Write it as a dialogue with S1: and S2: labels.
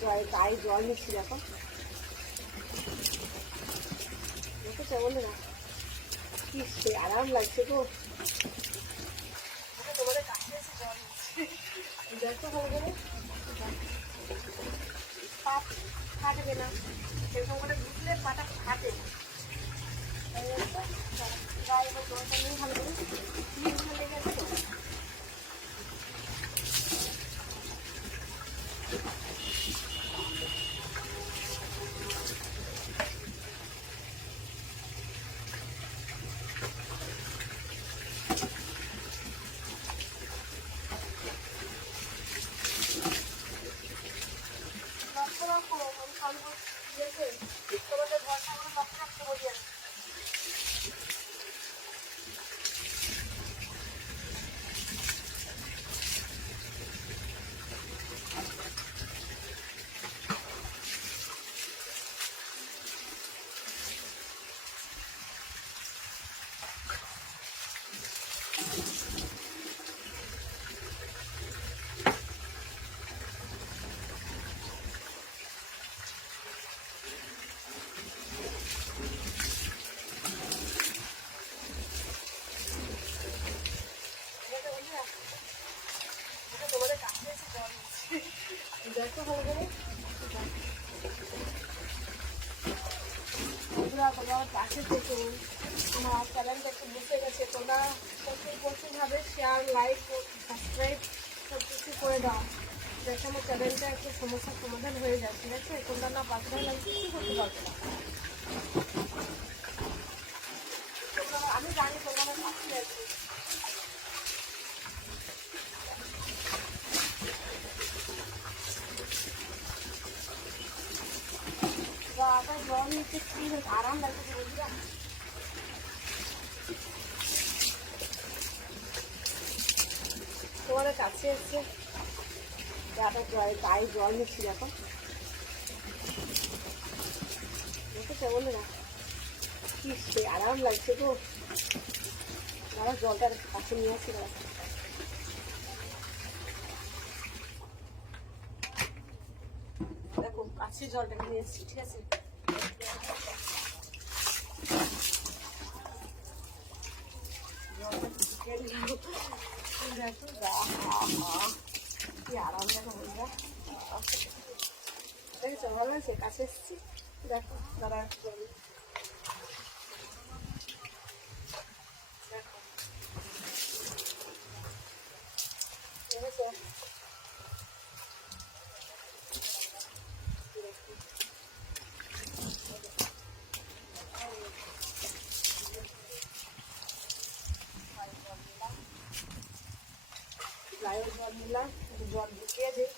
S1: জয় গায়ে জল নিচ্ছি সে আরাম লাগছে আচ্ছা, তোমাদের কাছে জল পা না। সেরকম করে বুঝলে পাটা ফাটে না। গায়ে জলটা নিয়ে ভালো করে কি লেগে গেছে তো? লক্ষ্য রাখো আমি সর্ব ইয়েতে তোমাদের ঘরটাগুলো লক্ষ্য রাখতে বলি আমি দেখো বন্ধুরা, এটা তোমাদের কাছে এসে জল নিচ্ছি। দেখো ভালো। বন্ধুরা, তোমরা পাশে থেকো। আমার চ্যানেলটা একটু বুঝে গেছে তোমরা প্রচুর প্রচুরভাবে শেয়ার লাইক সাবস্ক্রাইব সব কিছু করে দাও যাতে আমার চ্যানেলটা একটু সমস্যার সমাধান হয়ে যায় ঠিক আছে তোমরা না পাশে থাকলে আমি কিছু করতে পারব না আমি জানি তোমরা আমার পাশে কি তোমাদের কাছে এসছে গায়ে জল নিচ্ছি দেখো দেখেছ বন্ধুরা কি সে আরাম লাগছে দাঁড়া জলটা কাছে নিয়ে আসছি কাছে জলটাকে নিয়ে এসছি ঠিক আছে? ভালো আছে কাছে এসছি। দেখো নিই। দেখো। জল একটু জল ঢুকিয়ে দিই।